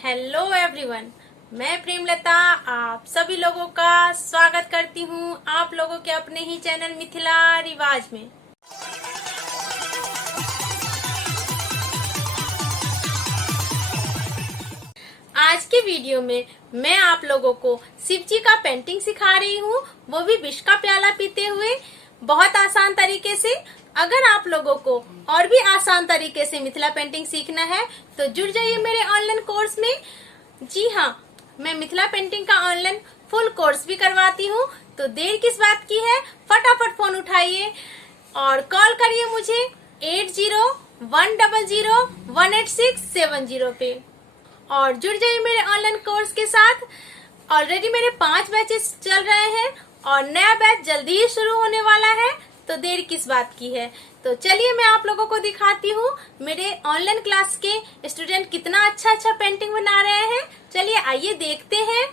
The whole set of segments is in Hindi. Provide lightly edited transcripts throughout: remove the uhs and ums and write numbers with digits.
हेलो एवरीवन, मैं प्रेमलता आप सभी लोगों का स्वागत करती हूँ आप लोगों के अपने ही चैनल मिथिला रिवाज में। आज के वीडियो में मैं आप लोगों को शिव जी का पेंटिंग सिखा रही हूँ, वो भी विष का प्याला पीते हुए, बहुत आसान तरीके से। अगर आप लोगों को और भी आसान तरीके से मिथिला पेंटिंग सीखना है तो जुड़ जाइए मेरे ऑनलाइन कोर्स में। जी हाँ, मैं मिथिला पेंटिंग का ऑनलाइन फुल कोर्स भी करवाती हूँ, तो देर किस बात की है, फटाफट फोन उठाइए और कॉल करिए मुझे 8010018670 पे और जुड़ जाइए मेरे ऑनलाइन कोर्स के साथ। ऑलरेडी मेरे 5 बैचेस चल रहे हैं और नया बैच जल्दी ही शुरू होने वाला है, तो देर किस बात की है। तो चलिए मैं आप लोगों को दिखाती हूँ मेरे ऑनलाइन क्लास के स्टूडेंट कितना अच्छा पेंटिंग बना रहे हैं। चलिए आइए देखते हैं।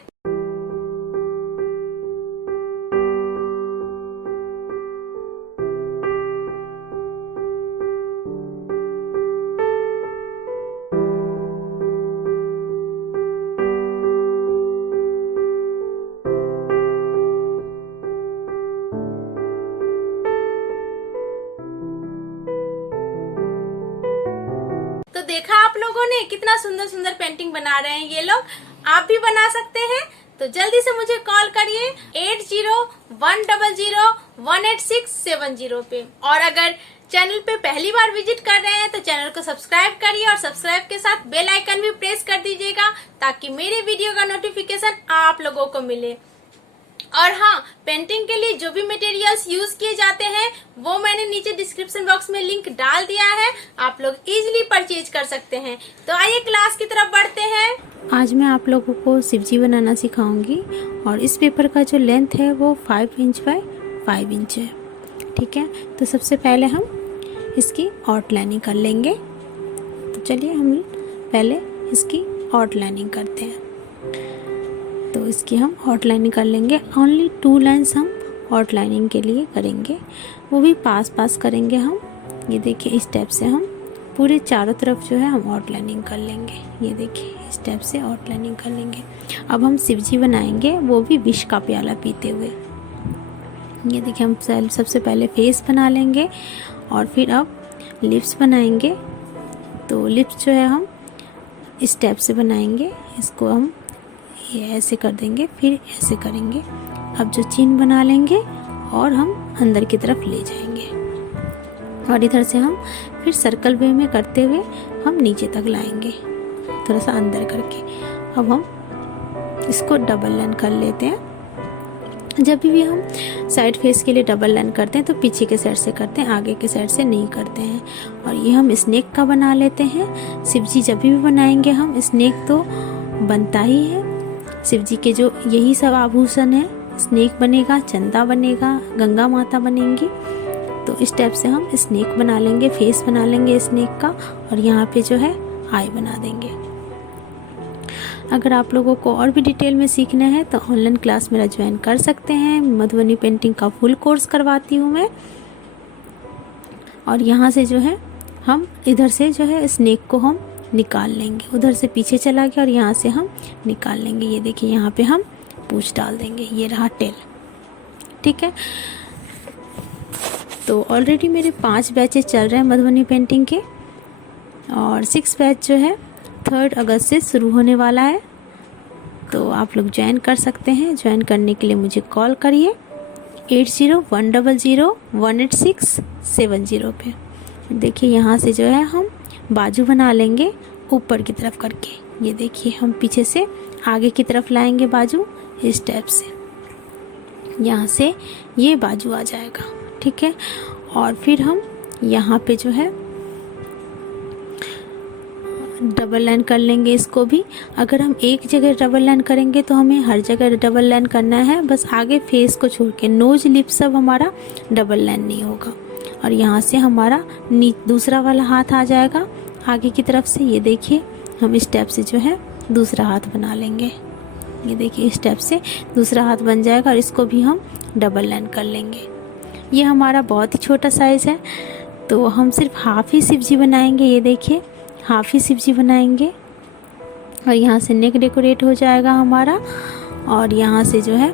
तो देखा आप लोगों ने कितना सुंदर सुंदर पेंटिंग बना रहे हैं ये लोग, आप भी बना सकते हैं। तो जल्दी से मुझे कॉल करिए 8010018670 पे। और अगर चैनल पे पहली बार विजिट कर रहे हैं तो चैनल को सब्सक्राइब करिए और सब्सक्राइब के साथ बेल आइकन भी प्रेस कर दीजिएगा ताकि मेरे वीडियो का नोटिफिकेशन आप लोगों को मिले। और हाँ, पेंटिंग के लिए जो भी मटेरियल्स यूज किए जाते हैं वो मैंने नीचे डिस्क्रिप्शन बॉक्स में लिंक डाल दिया है, आप लोग इजीली परचेज कर सकते हैं। तो आइए क्लास की तरफ बढ़ते हैं। आज मैं आप लोगों को शिवजी बनाना सिखाऊंगी और इस पेपर का जो लेंथ है वो 5 इंच बाय 5 इंच है। ठीक है, तो सबसे पहले हम इसकी आउटलाइनिंग कर लेंगे। तो चलिए हम पहले इसकी आउटलाइनिंग करते हैं। तो इसकी हम आउटलाइनिंग कर लेंगे। ओनली 2 लाइन्स हम आउटलाइनिंग के लिए करेंगे, वो भी पास पास करेंगे हम। ये देखिए, इस टाइप से हम पूरे चारों तरफ जो है हम आउटलाइनिंग कर लेंगे। ये देखिए, इस टाइप से आउटलाइनिंग कर लेंगे। अब हम शिवजी बनाएंगे, वो भी विष का प्याला पीते हुए। ये देखिए, हम सबसे पहले फेस बना लेंगे और फिर अब लिप्स बनाएंगे। तो लिप्स जो है हम इस टाइप से बनाएंगे, इसको हम ये ऐसे कर देंगे, फिर ऐसे करेंगे। अब जो चिन्ह बना लेंगे और हम अंदर की तरफ ले जाएंगे और इधर से हम फिर सर्कल वे में करते हुए हम नीचे तक लाएंगे, थोड़ा सा अंदर करके। अब हम इसको डबल लाइन कर लेते हैं। जब भी हम साइड फेस के लिए डबल लाइन करते हैं तो पीछे के साइड से करते हैं, आगे के साइड से नहीं करते हैं। और ये हम स्नेक का बना लेते हैं। शिवजी जब भी बनाएंगे हम, स्नेक तो बनता ही है। शिवजी के जो यही सब आभूषण है, स्नेक बनेगा, चंदा बनेगा, गंगा माता बनेंगी। तो इस टाइप से हम स्नेक बना लेंगे, फेस बना लेंगे स्नेक का, और यहाँ पे जो है आई बना देंगे। अगर आप लोगों को और भी डिटेल में सीखना है तो ऑनलाइन क्लास मेरा ज्वाइन कर सकते हैं। मधुबनी पेंटिंग का फुल कोर्स करवाती हूँ मैं। और यहाँ से जो है हम इधर से जो है स्नेक को हम निकाल लेंगे, उधर से पीछे चला गया और यहाँ से हम निकाल लेंगे। ये देखिए, यहाँ पे हम पूंछ डाल देंगे, ये रहा टेल। ठीक है, तो ऑलरेडी मेरे 5 बैचेस चल रहे हैं मधुबनी पेंटिंग के और 6 बैच जो है 3 अगस्त से शुरू होने वाला है। तो आप लोग ज्वाइन कर सकते हैं। ज्वाइन करने के लिए मुझे कॉल करिए 8010018670 पे। देखिए, यहाँ से जो है हम बाजू बना लेंगे ऊपर की तरफ करके। ये देखिए, हम पीछे से आगे की तरफ लाएंगे बाजू, इस टाइप से। यहाँ से ये बाजू आ जाएगा। ठीक है, और फिर हम यहाँ पे जो है डबल लाइन कर लेंगे इसको भी। अगर हम एक जगह डबल लाइन करेंगे तो हमें हर जगह डबल लाइन करना है, बस आगे फेस को छोड़ के। नोज लिप सब हमारा डबल लाइन नहीं होगा। और यहाँ से हमारा दूसरा वाला हाथ आ जाएगा आगे की तरफ से। ये देखिए, हम इस टाइप से जो है दूसरा हाथ बना लेंगे। ये देखिए, इस टाइप से दूसरा हाथ बन जाएगा और इसको भी हम डबल लाइन कर लेंगे। ये हमारा बहुत ही छोटा साइज़ है, तो हम सिर्फ हाफ ही शिवजी बनाएंगे। ये देखिए, हाफ ही शिवजी बनाएंगे। और यहाँ से नेक डेकोरेट हो जाएगा हमारा। और यहाँ से जो है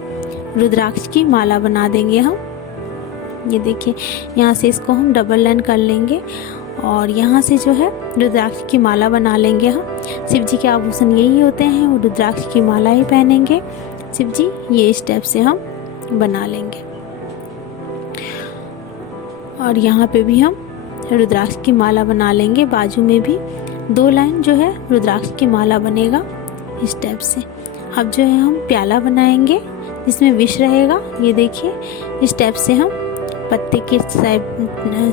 रुद्राक्ष की माला बना देंगे हम। ये देखिए, यहाँ से इसको हम डबल लाइन कर लेंगे और यहाँ से जो है रुद्राक्ष की माला बना लेंगे हम। शिव जी के आभूषण यही होते हैं, वो रुद्राक्ष की माला ही पहनेंगे शिव जी। ये स्टेप से हम बना लेंगे। और यहाँ पे भी हम रुद्राक्ष की माला बना लेंगे। बाजू में भी 2 लाइन जो है रुद्राक्ष की माला बनेगा इस स्टेप से। अब जो है हम प्याला बनाएंगे जिसमें विष रहेगा। ये देखिए, इस स्टेप से हम पत्ते के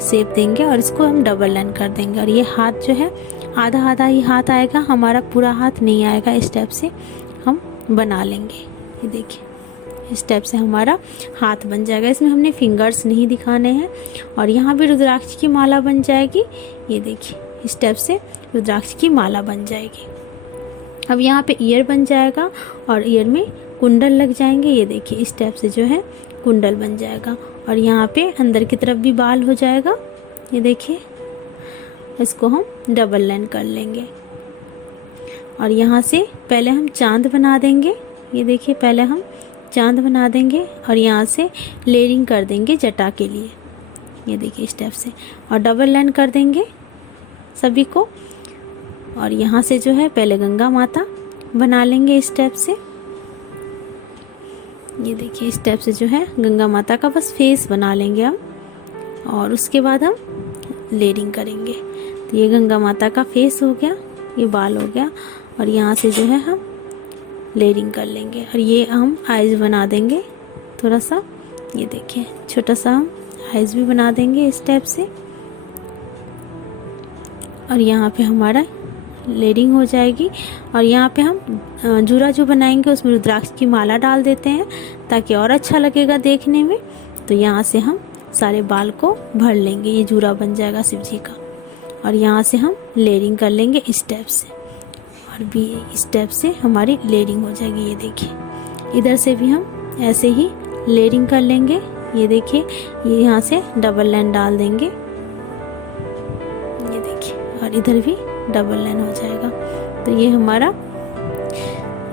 शेप देंगे और इसको हम डबल लाइन कर देंगे। और ये हाथ जो है आधा आधा ही हाथ आएगा, हमारा पूरा हाथ नहीं आएगा। इस स्टेप से हम बना लेंगे। ये देखिए, इस स्टेप से हमारा हाथ बन जाएगा। इसमें हमने फिंगर्स नहीं दिखाने हैं। और यहाँ भी रुद्राक्ष की माला बन जाएगी। ये देखिए, इस स्टेप से रुद्राक्ष की माला बन जाएगी। अब यहाँ पे ईयर बन जाएगा और ईयर में कुंडल लग जाएंगे। ये देखिए, इस स्टेप से जो है कुंडल बन जाएगा। और यहाँ पे अंदर की तरफ भी बाल हो जाएगा। ये देखिए, इसको हम डबल लाइन कर लेंगे। और यहाँ से पहले हम चांद बना देंगे। ये देखिए, पहले हम चांद बना देंगे और यहाँ से लेयरिंग कर देंगे जटा के लिए। ये देखिए, स्टेप से और डबल लाइन कर देंगे सभी को। और यहाँ से जो है पहले गंगा माता बना लेंगे इस स्टेप से। ये देखिए, इस स्टेप से जो है गंगा माता का बस फेस बना लेंगे हम। और उसके बाद हम लेयरिंग करेंगे। तो ये गंगा माता का फेस हो गया, ये बाल हो गया। और यहाँ से जो है हम लेयरिंग कर लेंगे। और ये हम आइज बना देंगे थोड़ा सा। ये देखिए, छोटा सा हम आइज भी बना देंगे इस स्टेप से। और यहाँ पे हमारा लेयरिंग हो जाएगी। और यहाँ पे हम जूरा जो बनाएंगे उसमें रुद्राक्ष की माला डाल देते हैं ताकि और अच्छा लगेगा देखने में। तो यहाँ से हम सारे बाल को भर लेंगे, ये जूरा बन जाएगा शिव जी का। और यहाँ से हम लेयरिंग कर लेंगे इस स्टेप से। और भी इस स्टेप से हमारी लेयरिंग हो जाएगी। ये देखिए, इधर से भी हम ऐसे ही लेयरिंग कर लेंगे। ये देखिए, ये यहाँ से डबल लाइन डाल देंगे। ये देखिए, और इधर भी डबल लाइन हो जाएगा। तो ये हमारा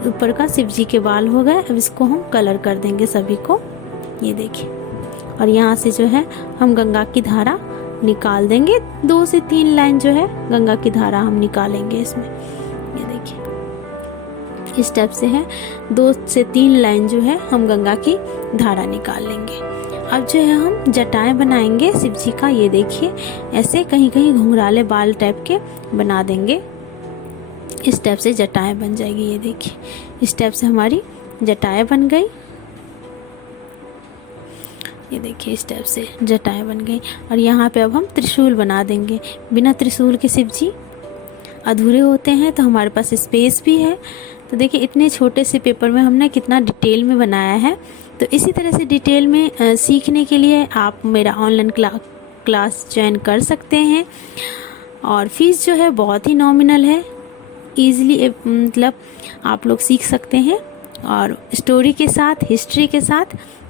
ऊपर का शिव जी के बाल हो गए। अब इसको हम कलर कर देंगे सभी को। ये देखिए, और यहाँ से जो है हम गंगा की धारा निकाल देंगे। 2 से 3 लाइन जो है गंगा की धारा हम निकालेंगे इसमें। ये देखिए, इस स्टेप से है 2 से 3 लाइन जो है हम गंगा की धारा निकाल लेंगे। अब जो है हम जटाएं बनाएंगे शिव जी का। ये देखिए, ऐसे कहीं कहीं घुंघराले बाल टाइप के बना देंगे। इस स्टेप से जटाएं बन जाएगी। ये देखिए, इस स्टेप से हमारी जटाएं बन गई। ये देखिए, इस स्टेप से जटाएं बन गई। और यहाँ पे अब हम त्रिशूल बना देंगे। बिना त्रिशूल के शिव जी अधूरे होते हैं। तो हमारे पास स्पेस भी है। तो देखिए, इतने छोटे से पेपर में हमने कितना डिटेल में बनाया है। तो इसी तरह से डिटेल में सीखने के लिए आप मेरा ऑनलाइन क्लास ज्वाइन कर सकते हैं। और फीस जो है बहुत ही नॉमिनल है। ईज़िली मतलब आप लोग सीख सकते हैं। और स्टोरी के साथ, हिस्ट्री के साथ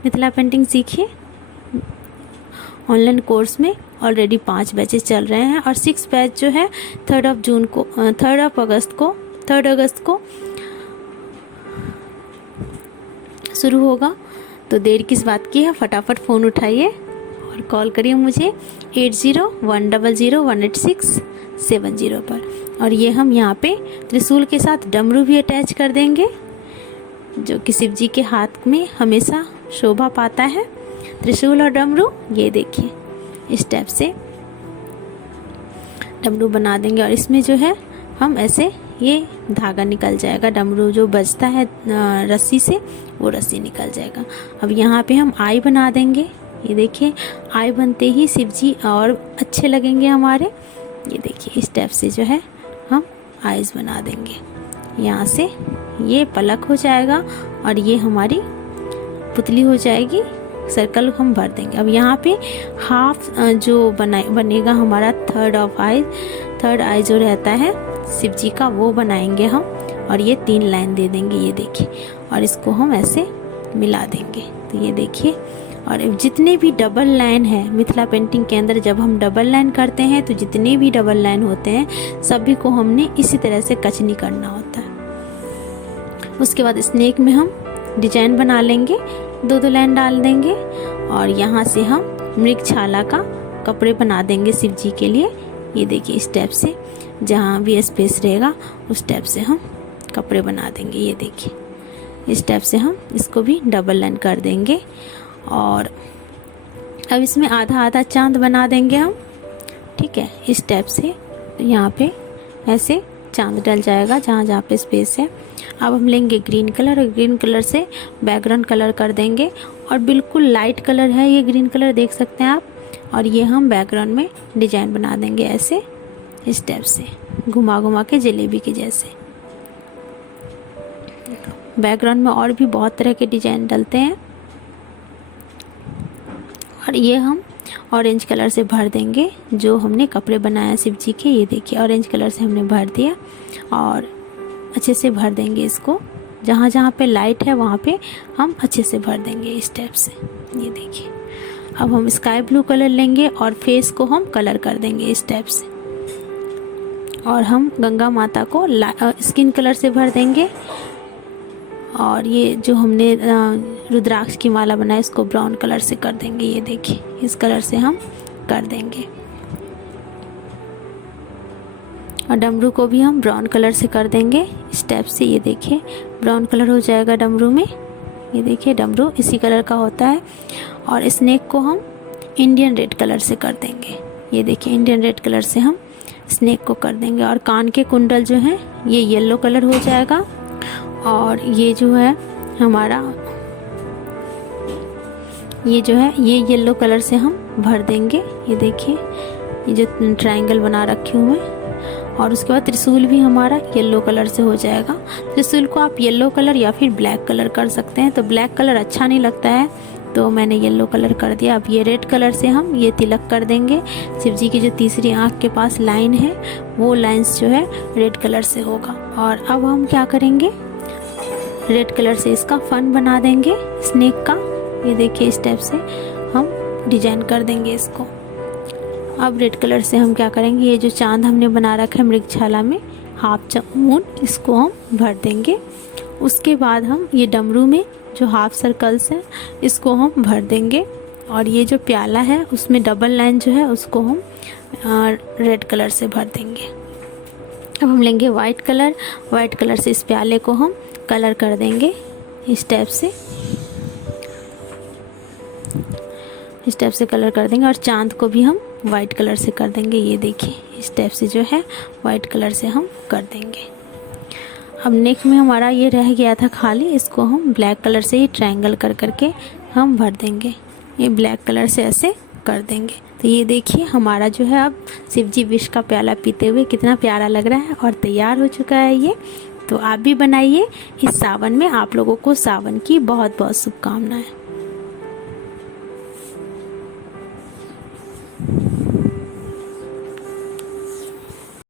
मिथिला पेंटिंग सीखिए। ऑनलाइन कोर्स में ऑलरेडी 5 बैचेस चल रहे हैं। और 6 बैच जो है 3 अगस्त को शुरू होगा। तो देर किस बात की है, फटाफट फ़ोन उठाइए और कॉल करिए मुझे 8010018670 पर। और ये हम यहाँ पे त्रिशूल के साथ डमरू भी अटैच कर देंगे, जो कि शिव जी के हाथ में हमेशा शोभा पाता है, त्रिशूल और डमरू। ये देखिए, इस स्टेप से डमरू बना देंगे। और इसमें जो है हम ऐसे ये धागा निकल जाएगा, डमरू जो बजता है रस्सी से, वो रस्सी निकल जाएगा। अब यहाँ पे हम आई बना देंगे। ये देखिए, आई बनते ही शिव जी और अच्छे लगेंगे हमारे। ये देखिए, इस स्टेप से जो है हम आईज बना देंगे। यहाँ से ये पलक हो जाएगा और ये हमारी पुतली हो जाएगी। सर्कल हम भर देंगे। अब यहाँ पे हाफ जो बनेगा हमारा थर्ड आई जो रहता है शिव जी का, वो बनाएंगे हम। और ये 3 लाइन दे देंगे। ये देखिए, और इसको हम ऐसे मिला देंगे। तो ये देखिए, और जितने भी डबल लाइन है मिथिला पेंटिंग के अंदर, जब हम डबल लाइन करते हैं तो जितने भी डबल लाइन होते हैं सभी को हमने इसी तरह से कचनी करना होता है। उसके बाद स्नेक में हम डिजाइन बना लेंगे, 2-2 लाइन डाल देंगे और यहाँ से हम मृगछाला का कपड़े बना देंगे शिव जी के लिए। ये देखिए इस टाइप से, जहाँ भी स्पेस रहेगा उस टाइप से हम कपड़े बना देंगे। ये देखिए इस टाइप से हम इसको भी डबल लाइन कर देंगे। और अब इसमें आधा आधा चांद बना देंगे हम, ठीक है, इस टाइप से। तो यहाँ पे ऐसे चांद डल जाएगा जहाँ जहाँ पे स्पेस है। अब हम लेंगे ग्रीन कलर और ग्रीन कलर से बैकग्राउंड कलर कर देंगे और बिल्कुल लाइट कलर है ये ग्रीन कलर, देख सकते हैं आप। और ये हम बैकग्राउंड में डिजाइन बना देंगे ऐसे, इस टाइप से घुमा घुमा के जलेबी के जैसे। बैकग्राउंड में और भी बहुत तरह के डिजाइन डलते हैं। और ये हम ऑरेंज कलर से भर देंगे जो हमने कपड़े बनाया शिव जी के। ये देखिए ऑरेंज कलर से हमने भर दिया और अच्छे से भर देंगे इसको, जहाँ जहाँ पे लाइट है वहाँ पे हम अच्छे से भर देंगे इस टाइप से। ये देखिए अब हम स्काई ब्लू कलर लेंगे और फेस को हम कलर कर देंगे इस टाइप से। और हम गंगा माता को स्किन कलर से भर देंगे। और ये जो हमने रुद्राक्ष की माला बनाई इसको ब्राउन कलर से कर देंगे। ये देखिए इस कलर से हम कर देंगे। और डमरू को भी हम ब्राउन कलर से कर देंगे इस टाइप से। ये देखिए ब्राउन कलर हो जाएगा डमरू में। ये देखिए डमरू इसी कलर का होता है। और स्नेक को हम इंडियन रेड कलर से कर देंगे। ये देखिए इंडियन रेड कलर से हम स्नेक को कर देंगे। और कान के कुंडल जो हैं ये येलो कलर हो जाएगा। और ये जो है हमारा ये येलो कलर से हम भर देंगे। ये देखिए ये जो ट्रायंगल बना रखे हुए हैं। और उसके बाद त्रिशूल भी हमारा येलो कलर से हो जाएगा। त्रिशूल को आप येलो कलर या फिर ब्लैक कलर कर सकते हैं, तो ब्लैक कलर अच्छा नहीं लगता है तो मैंने येलो कलर कर दिया। अब ये रेड कलर से हम ये तिलक कर देंगे। शिव जी की जो तीसरी आँख के पास लाइन है वो लाइंस जो है रेड कलर से होगा। और अब हम क्या करेंगे, रेड कलर से इसका फन बना देंगे स्नेक का। ये देखिए इस टाइप से हम डिजाइन कर देंगे इसको। अब रेड कलर से हम क्या करेंगे, ये जो चांद हमने बना रखा है मृगछाला में हाफ मून, इसको हम भर देंगे। उसके बाद हम ये डमरू में जो हाफ सर्कल्स हैं इसको हम भर देंगे। और ये जो प्याला है उसमें डबल लाइन जो है उसको हम रेड कलर से भर देंगे। अब हम लेंगे वाइट कलर से इस प्याले को हम कलर कर देंगे इस टाइप से। इस टाइप से कलर कर देंगे। और चांद को भी हम वाइट कलर से कर देंगे। ये देखिए इस टाइप से जो है वाइट कलर से हम कर देंगे। अब नेक में हमारा ये रह गया था खाली, इसको हम ब्लैक कलर से ही ट्रायंगल कर करके हम भर देंगे। ये ब्लैक कलर से ऐसे कर देंगे। तो ये देखिए हमारा जो है अब शिव जी विष का प्याला पीते हुए कितना प्यारा लग रहा है और तैयार हो चुका है ये। तो आप भी बनाइए इस सावन में। आप लोगों को सावन की बहुत बहुत शुभकामनाएं।